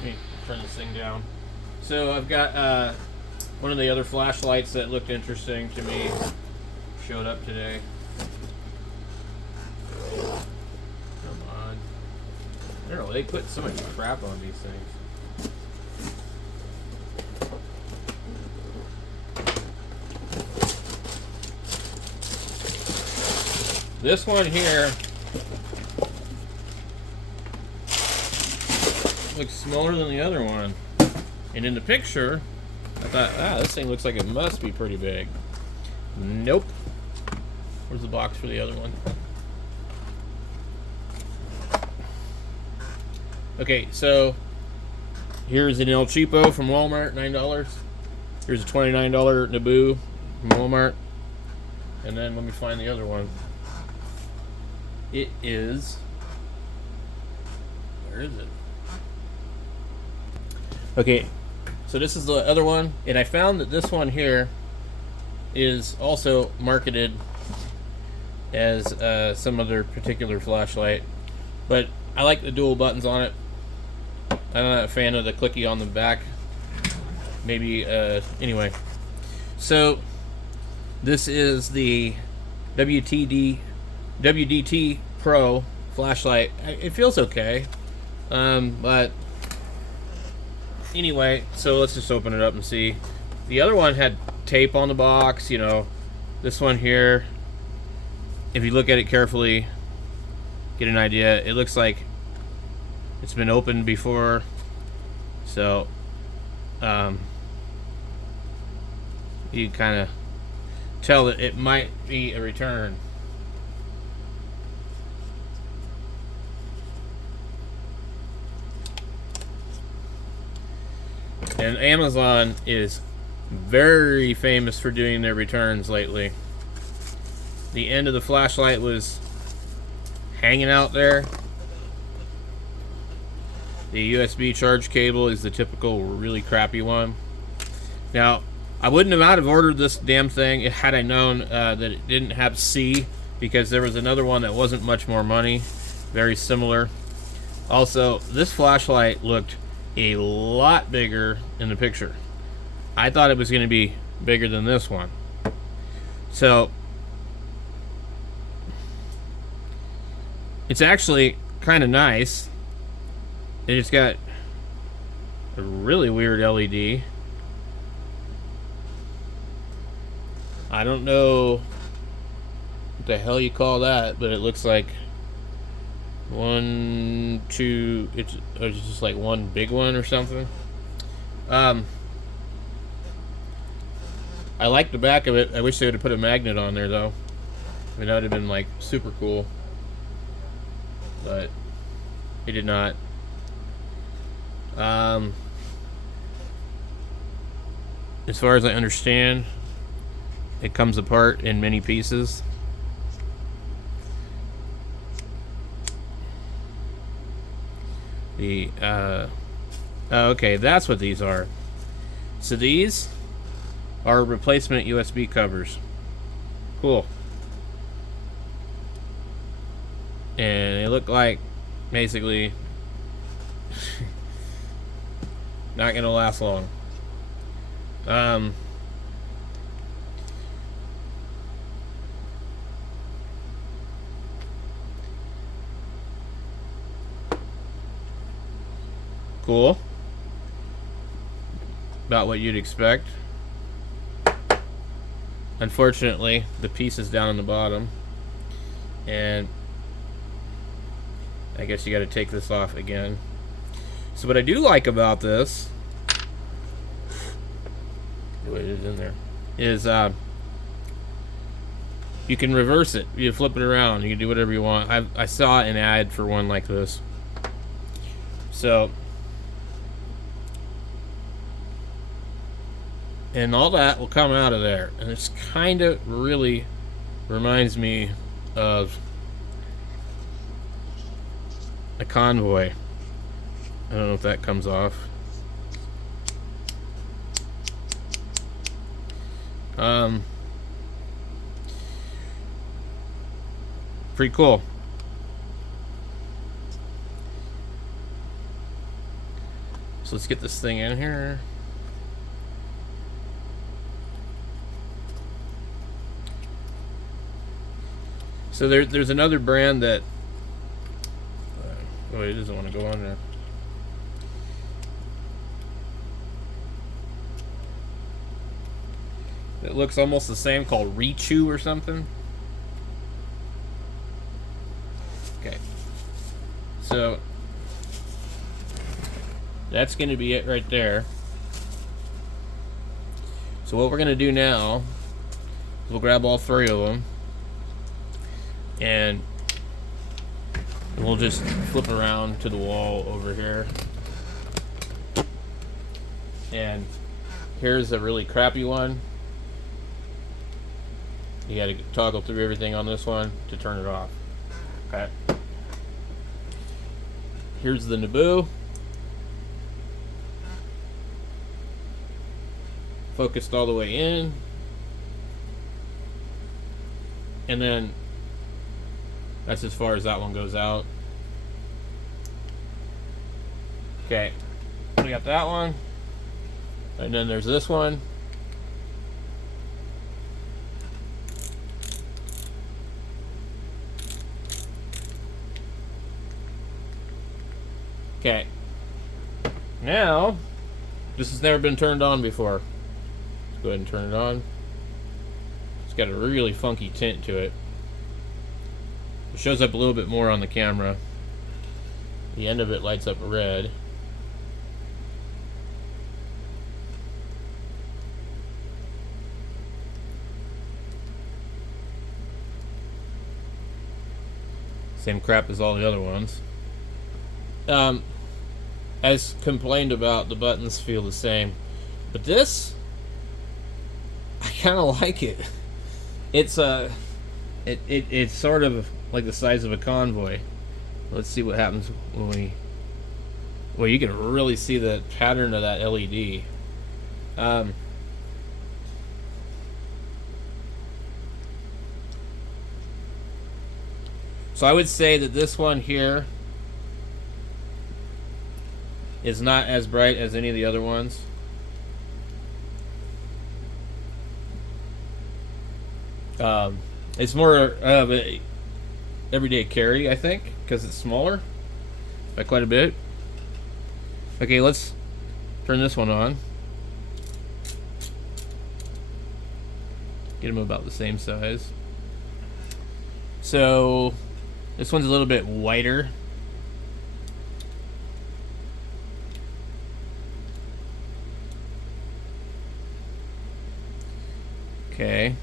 Let me turn this thing down. So I've got one of the other flashlights that looked interesting to me showed up today. Come on. I don't know, they put so much crap on these things. This one here looks smaller than the other one. And in the picture, I thought, this thing looks like it must be pretty big. Nope. Where's the box for the other one? Okay, so here's an El Cheapo from Walmart, $9. Here's a $29 Naboo from Walmart. And then let me find the other one. It is, where is it? Okay, so this is the other one, and I found that this one here is also marketed as some other particular flashlight, but I like the dual buttons on it. I'm not a fan of the clicky on the back. Maybe, anyway. So, this is the WdtPro flashlight. It feels okay, but anyway, so let's just open it up and see. The other one had tape on the box, you know. This one here, if you look at it carefully, get an idea. It looks like it's been opened before, so you kind of tell that it might be a return. And Amazon is very famous for doing their returns lately. The end of the flashlight was hanging out there. The USB charge cable is the typical really crappy one. Now, I wouldn't have ordered this damn thing had I known that it didn't have C, because there was another one that wasn't much more money, very similar. Also, this flashlight looked a lot bigger in the picture. I thought it was going to be bigger than this one. So, it's actually kind of nice. It's got a really weird LED. I don't know what the hell you call that, but it looks like one, two, it's just like one big one or something. I like the back of it. I wish they would have put a magnet on there though. I mean, that would have been like super cool, but they did not. As far as I understand, it comes apart in many pieces. Okay, that's what these are. So these are replacement USB covers. Cool. And they look like basically not gonna last long. Cool. About what you'd expect. Unfortunately, the piece is down on the bottom, and I guess you got to take this off again. So what I do like about this, the way it is in there, is you can reverse it. You flip it around. You can do whatever you want. I saw an ad for one like this. So, and all that will come out of there, and it's kind of really reminds me of a Convoy. I don't know if that comes off. Pretty cool. So let's get this thing in here. So there's another brand that oh, it doesn't want to go on there. It looks almost the same, called Rechew or something. Okay. So that's going to be it right there. So what we're going to do now is we'll grab all three of them and we'll just flip around to the wall over here. And here's a really crappy one. You got to toggle through everything on this one to turn it off. Okay. Here's the Naboo. Focused all the way in. And then that's as far as that one goes out. Okay. We got that one. And then there's this one. Okay. Now, this has never been turned on before. Let's go ahead and turn it on. It's got a really funky tint to it. It shows up a little bit more on the camera. The end of it lights up red. Same crap as all the other ones. As complained about, the buttons feel the same, but this, I kind of like it. It's it's sort of like the size of a convoy. Let's see what happens when we. Well, you can really see the pattern of that LED. So I would say that this one here is not as bright as any of the other ones. It's more of a everyday carry, I think, because it's smaller by quite a bit. Okay, let's turn this one on. Get them about the same size. So this one's a little bit whiter. Okay.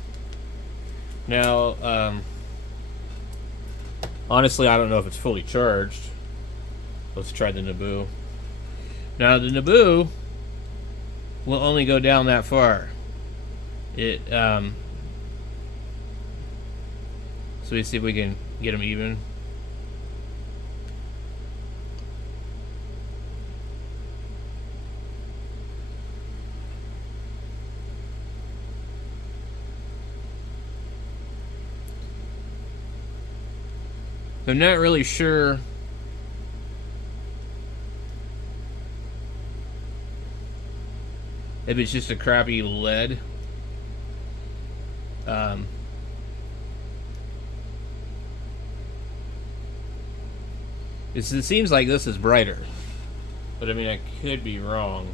Now, honestly, I don't know if it's fully charged. Let's try the Naboo. Now, the Naboo will only go down that far. So we see if we can get them even. I'm not really sure if it's just a crappy LED. It seems like this is brighter, but I mean, I could be wrong.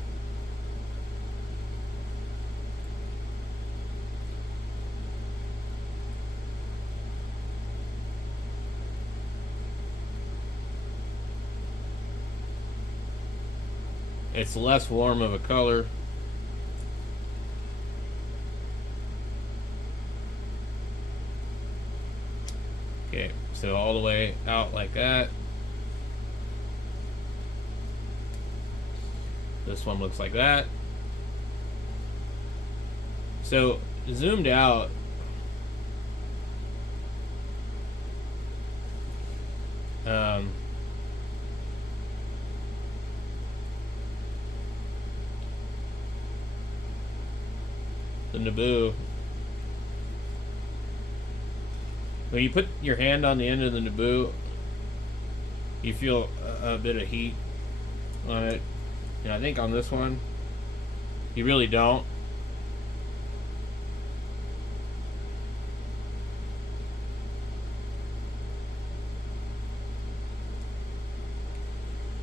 It's less warm of a color. Okay, so all the way out like that. This one looks like that. So zoomed out, the Naboo, when you put your hand on the end of the Naboo, you feel a bit of heat on it. And I think on this one, you really don't.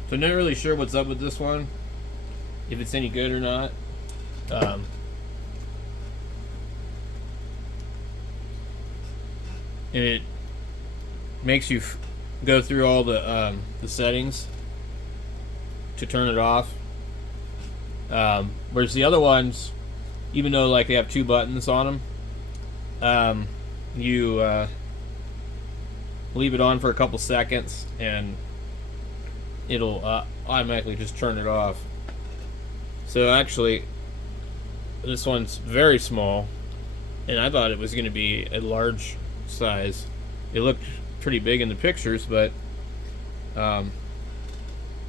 So I'm not really sure what's up with this one, if it's any good or not. And it makes you go through all the settings to turn it off. Whereas the other ones, even though like they have 2 buttons on them, you leave it on for a couple seconds and it'll automatically just turn it off. So actually, this one's very small, and I thought it was going to be a large size. It looked pretty big in the pictures, but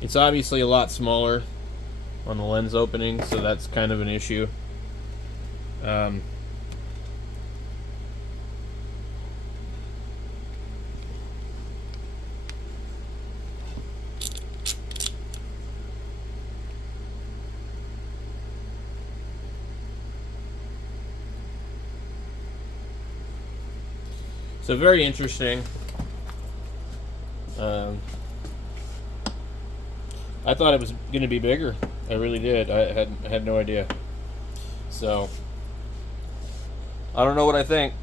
it's obviously a lot smaller on the lens opening, so that's kind of an issue. So very interesting. I thought it was going to be bigger. I really did. I had no idea. So I don't know what I think.